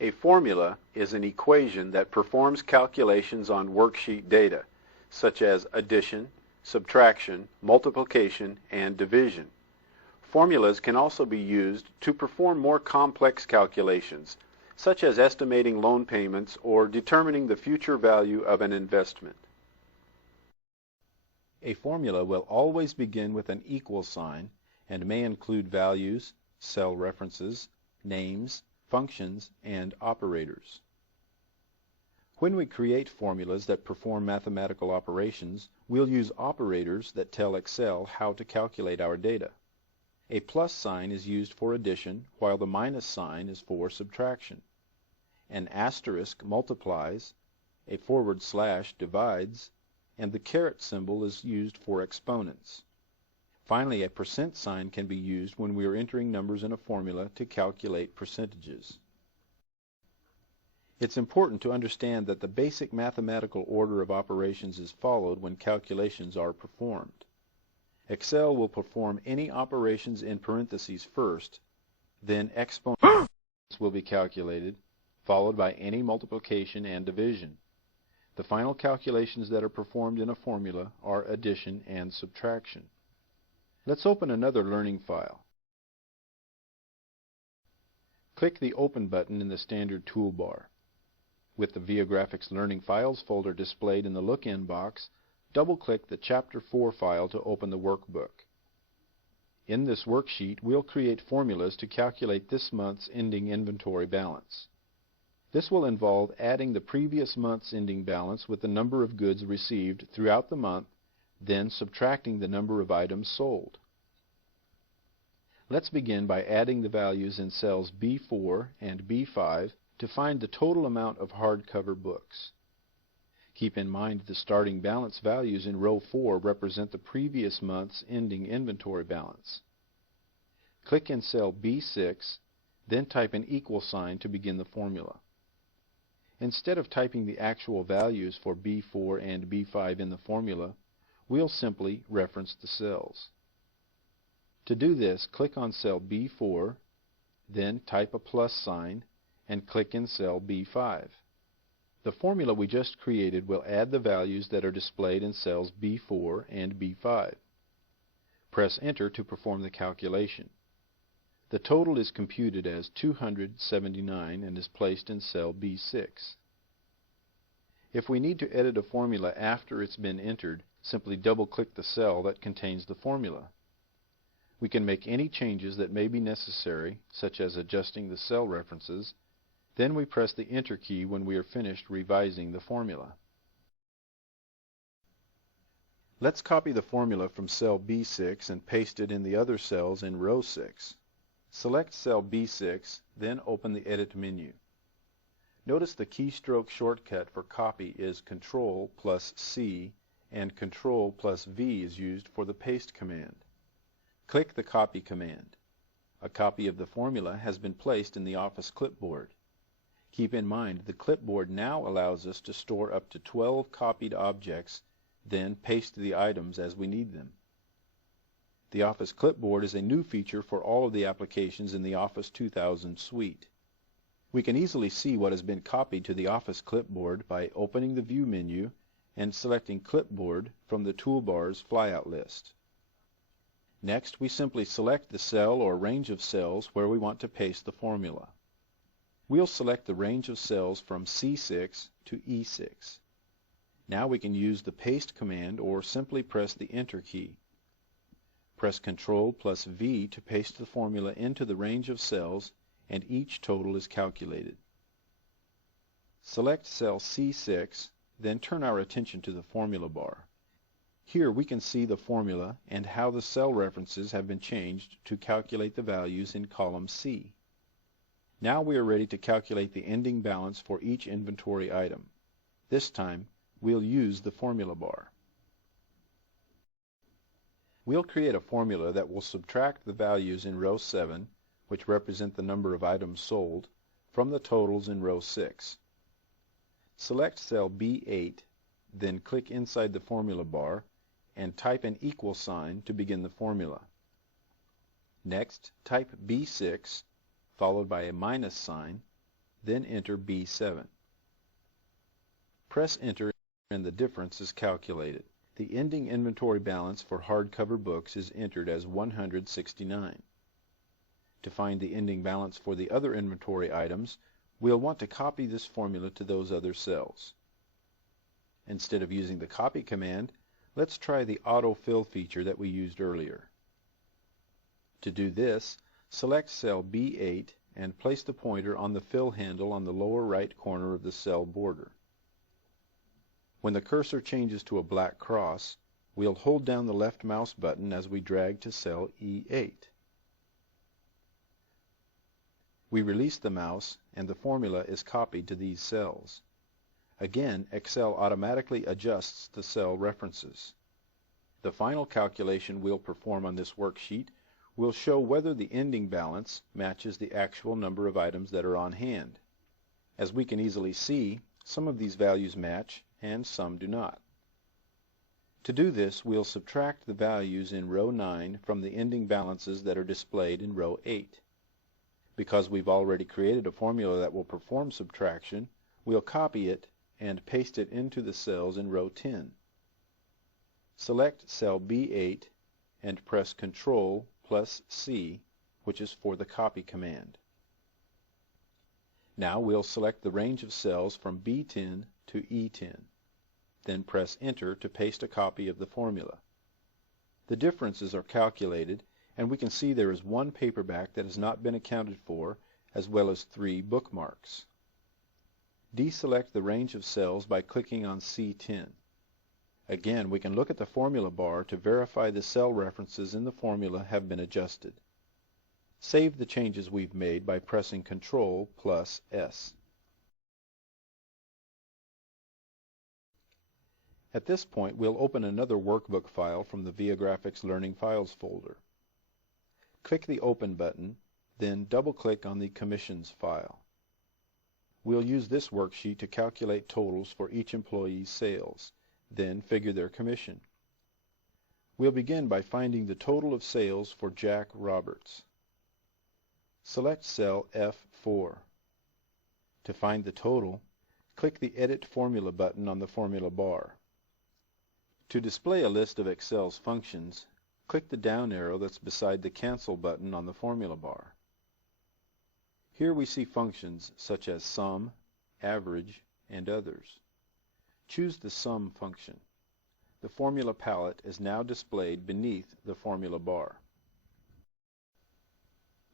A formula is an equation that performs calculations on worksheet data, such as addition, subtraction, multiplication, and division. Formulas can also be used to perform more complex calculations, such as estimating loan payments or determining the future value of an investment. A formula will always begin with an equal sign and may include values, cell references, names, functions, and operators. When we create formulas that perform mathematical operations, we'll use operators that tell Excel how to calculate our data. A plus sign is used for addition, while the minus sign is for subtraction. An asterisk multiplies, a forward slash divides, and the caret symbol is used for exponents. Finally, a percent sign can be used when we are entering numbers in a formula to calculate percentages. It's important to understand that the basic mathematical order of operations is followed when calculations are performed. Excel will perform any operations in parentheses first, then exponents will be calculated, followed by any multiplication and division. The final calculations that are performed in a formula are addition and subtraction. Let's open another learning file. Click the Open button in the standard toolbar. With the Viagrafix Learning Files folder displayed in the Look-In box, double-click the Chapter 4 file to open the workbook. In this worksheet, we'll create formulas to calculate this month's ending inventory balance. This will involve adding the previous month's ending balance with the number of goods received throughout the month, then subtracting the number of items sold. Let's begin by adding the values in cells B4 and B5 to find the total amount of hardcover books. Keep in mind the starting balance values in row 4 represent the previous month's ending inventory balance. Click in cell B6, then type an equal sign to begin the formula. Instead of typing the actual values for B4 and B5 in the formula, we'll simply reference the cells. To do this, click on cell B4, then type a plus sign, and click in cell B5. The formula we just created will add the values that are displayed in cells B4 and B5. Press Enter to perform the calculation. The total is computed as 279 and is placed in cell B6. If we need to edit a formula after it's been entered, simply double-click the cell that contains the formula. We can make any changes that may be necessary, such as adjusting the cell references. Then we press the Enter key when we are finished revising the formula. Let's copy the formula from cell B6 and paste it in the other cells in row 6. Select cell B6, then open the Edit menu. Notice the keystroke shortcut for copy is Ctrl plus C, and Ctrl plus V is used for the paste command. Click the Copy command. A copy of the formula has been placed in the Office clipboard. Keep in mind the clipboard now allows us to store up to 12 copied objects, then paste the items as we need them. The Office clipboard is a new feature for all of the applications in the Office 2000 suite. We can easily see what has been copied to the Office clipboard by opening the View menu and selecting Clipboard from the toolbar's flyout list. Next, we simply select the cell or range of cells where we want to paste the formula. We'll select the range of cells from C6 to E6. Now we can use the Paste command or simply press the Enter key. Press Ctrl plus V to paste the formula into the range of cells, and each total is calculated. Select cell C6, then turn our attention to the formula bar. Here we can see the formula and how the cell references have been changed to calculate the values in column C. Now we are ready to calculate the ending balance for each inventory item. This time, we'll use the formula bar. We'll create a formula that will subtract the values in row 7, which represent the number of items sold, from the totals in row 6. Select cell B8, then click inside the formula bar and type an equal sign to begin the formula. Next, type B6, followed by a minus sign, then enter B7. Press enter and the difference is calculated. The ending inventory balance for hardcover books is entered as 169. To find the ending balance for the other inventory items, we'll want to copy this formula to those other cells. Instead of using the copy command, let's try the autofill feature that we used earlier. To do this, select cell B8 and place the pointer on the fill handle on the lower right corner of the cell border. When the cursor changes to a black cross, we'll hold down the left mouse button as we drag to cell E8. We release the mouse and the formula is copied to these cells. Again, Excel automatically adjusts the cell references. The final calculation we'll perform on this worksheet will show whether the ending balance matches the actual number of items that are on hand. As we can easily see, some of these values match and some do not. To do this, we'll subtract the values in row 9 from the ending balances that are displayed in row 8. Because we've already created a formula that will perform subtraction, we'll copy it and paste it into the cells in row 10. Select cell B8 and press Ctrl plus C, which is for the copy command. Now we'll select the range of cells from B10 to E10. Then press Enter to paste a copy of the formula. The differences are calculated, and we can see there is one paperback that has not been accounted for, as well as 3 bookmarks. Deselect the range of cells by clicking on C10. Again, we can look at the formula bar to verify the cell references in the formula have been adjusted. Save the changes we've made by pressing Ctrl plus S. At this point, we'll open another workbook file from the Viagrafix Learning Files folder. Click the Open button, then double-click on the Commissions file. We'll use this worksheet to calculate totals for each employee's sales, then figure their commission. We'll begin by finding the total of sales for Jack Roberts. Select cell F4. To find the total, click the Edit Formula button on the formula bar. To display a list of Excel's functions, click the down arrow that's beside the Cancel button on the formula bar. Here we see functions such as sum, average, and others. Choose the sum function. The formula palette is now displayed beneath the formula bar.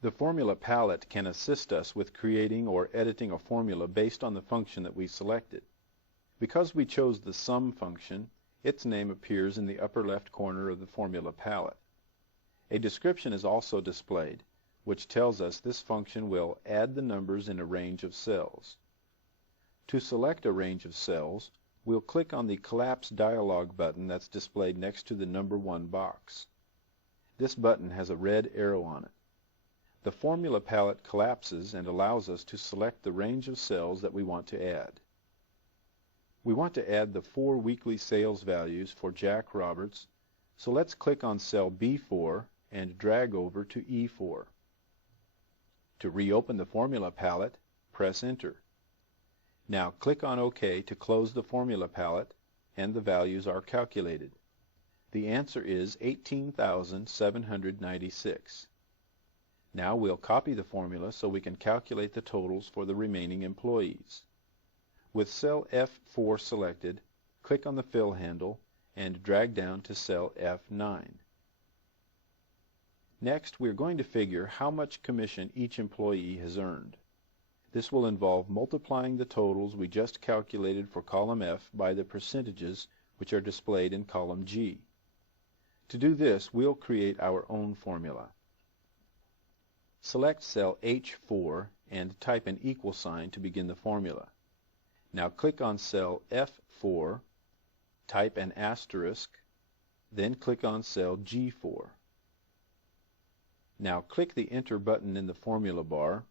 The formula palette can assist us with creating or editing a formula based on the function that we selected. Because we chose the sum function, its name appears in the upper left corner of the formula palette. A description is also displayed, which tells us this function will add the numbers in a range of cells. To select a range of cells, we'll click on the Collapse dialog button that's displayed next to the number 1 box. This button has a red arrow on it. The formula palette collapses and allows us to select the range of cells that we want to add. We want to add the 4 weekly sales values for Jack Roberts, so let's click on cell B4 and drag over to E4. To reopen the formula palette, press Enter. Now click on OK to close the formula palette, and the values are calculated. The answer is 18,796. Now we'll copy the formula so we can calculate the totals for the remaining employees. With cell F4 selected, click on the fill handle and drag down to cell F9. Next, we're going to figure how much commission each employee has earned. This will involve multiplying the totals we just calculated for column F by the percentages which are displayed in column G. To do this, we'll create our own formula. Select cell H4 and type an equal sign to begin the formula. Now click on cell F4, type an asterisk, then click on cell G4. Now click the Enter button in the formula bar,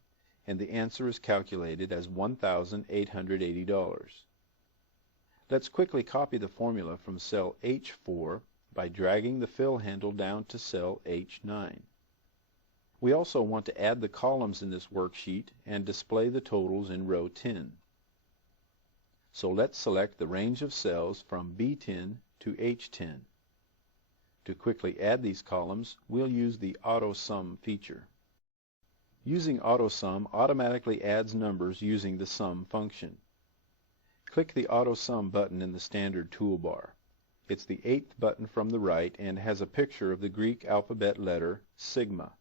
and the answer is calculated as $1,880. Let's quickly copy the formula from cell H4 by dragging the fill handle down to cell H9. We also want to add the columns in this worksheet and display the totals in row 10. So let's select the range of cells from B10 to H10. To quickly add these columns, we'll use the AutoSum feature. Using AutoSum automatically adds numbers using the sum function. Click the AutoSum button in the standard toolbar. It's the 8th button from the right and has a picture of the Greek alphabet letter sigma.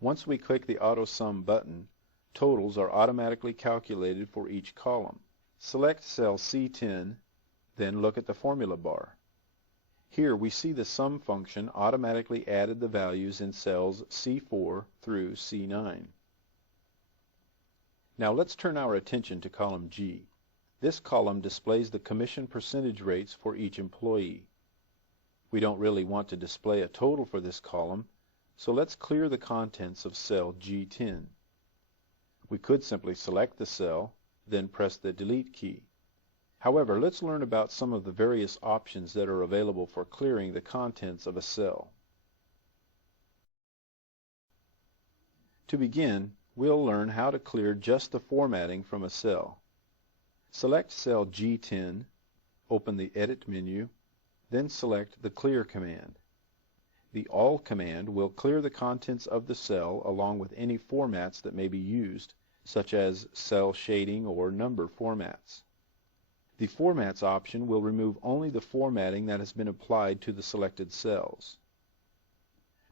Once we click the AutoSum button, totals are automatically calculated for each column. Select cell C10, then look at the formula bar. Here we see the sum function automatically added the values in cells C4 through C9. Now let's turn our attention to column G. This column displays the commission percentage rates for each employee. We don't really want to display a total for this column, so let's clear the contents of cell G10. We could simply select the cell, then press the delete key. However, let's learn about some of the various options that are available for clearing the contents of a cell. To begin, we'll learn how to clear just the formatting from a cell. Select cell G10, open the Edit menu, then select the Clear command. The All command will clear the contents of the cell along with any formats that may be used, such as cell shading or number formats. The Formats option will remove only the formatting that has been applied to the selected cells.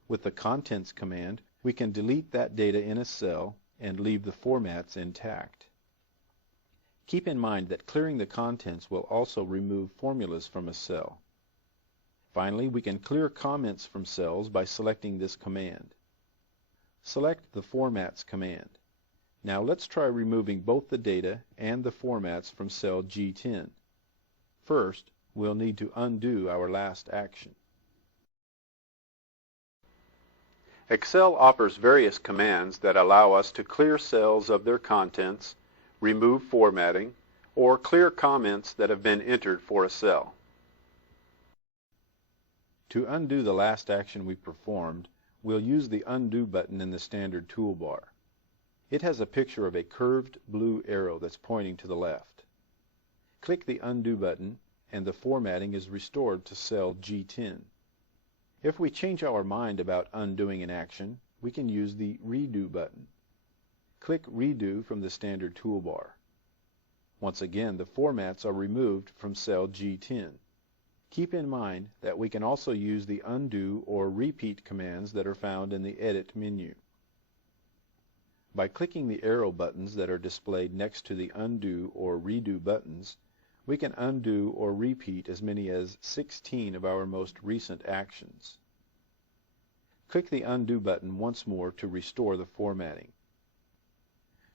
With the Contents command, we can delete that data in a cell and leave the formats intact. Keep in mind that clearing the contents will also remove formulas from a cell. Finally, we can clear comments from cells by selecting this command. Select the Formats command. Now let's try removing both the data and the formats from cell G10. First, we'll need to undo our last action. Excel offers various commands that allow us to clear cells of their contents, remove formatting, or clear comments that have been entered for a cell. To undo the last action we performed, we'll use the Undo button in the standard toolbar. It has a picture of a curved blue arrow that's pointing to the left. Click the Undo button and the formatting is restored to cell G10. If we change our mind about undoing an action, we can use the Redo button. Click Redo from the standard toolbar. Once again, the formats are removed from cell G10. Keep in mind that we can also use the Undo or Repeat commands that are found in the Edit menu. By clicking the arrow buttons that are displayed next to the Undo or Redo buttons, we can undo or repeat as many as 16 of our most recent actions. Click the Undo button once more to restore the formatting.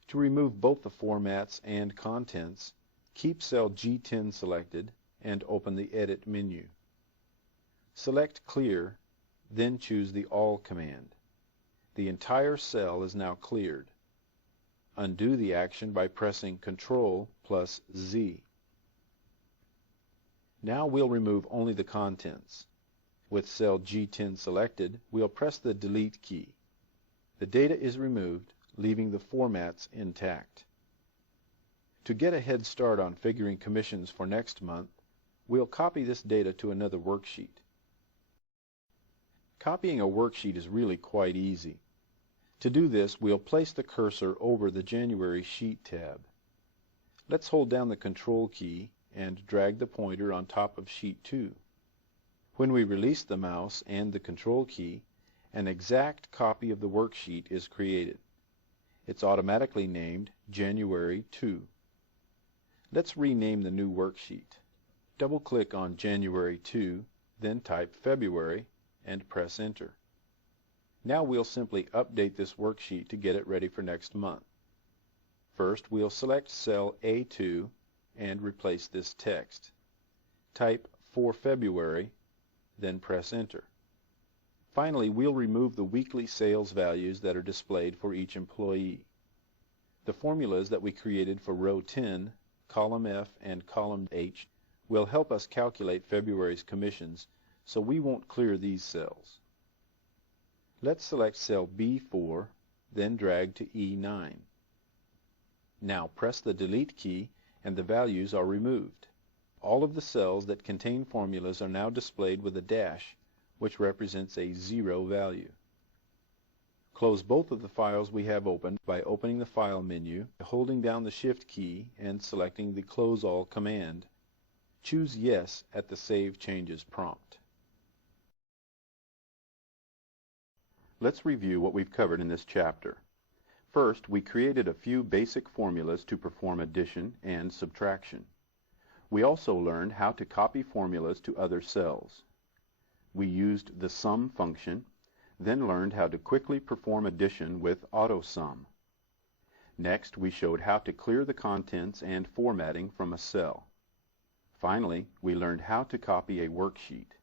To remove both the formats and contents, keep cell G10 selected and open the Edit menu. Select Clear, then choose the All command. The entire cell is now cleared. Undo the action by pressing Ctrl plus Z. Now we'll remove only the contents. With cell G10 selected, we'll press the Delete key. The data is removed, leaving the formats intact. To get a head start on figuring commissions for next month, we'll copy this data to another worksheet. Copying a worksheet is really quite easy. To do this, we'll place the cursor over the January Sheet tab. Let's hold down the Control key and drag the pointer on top of Sheet 2. When we release the mouse and the Control key, an exact copy of the worksheet is created. It's automatically named January 2. Let's rename the new worksheet. Double-click on January 2, then type February and press Enter. Now we'll simply update this worksheet to get it ready for next month. First, we'll select cell A2 and replace this text. Type for February, then press Enter. Finally, we'll remove the weekly sales values that are displayed for each employee. The formulas that we created for row 10, column F, and column H will help us calculate February's commissions, so we won't clear these cells. Let's select cell B4, then drag to E9. Now press the Delete key and the values are removed. All of the cells that contain formulas are now displayed with a dash, which represents a 0 value. Close both of the files we have opened by opening the File menu, holding down the Shift key and selecting the Close All command. Choose Yes at the Save Changes prompt. Let's review what we've covered in this chapter. First, we created a few basic formulas to perform addition and subtraction. We also learned how to copy formulas to other cells. We used the sum function, then learned how to quickly perform addition with AutoSum. Next, we showed how to clear the contents and formatting from a cell. Finally, we learned how to copy a worksheet.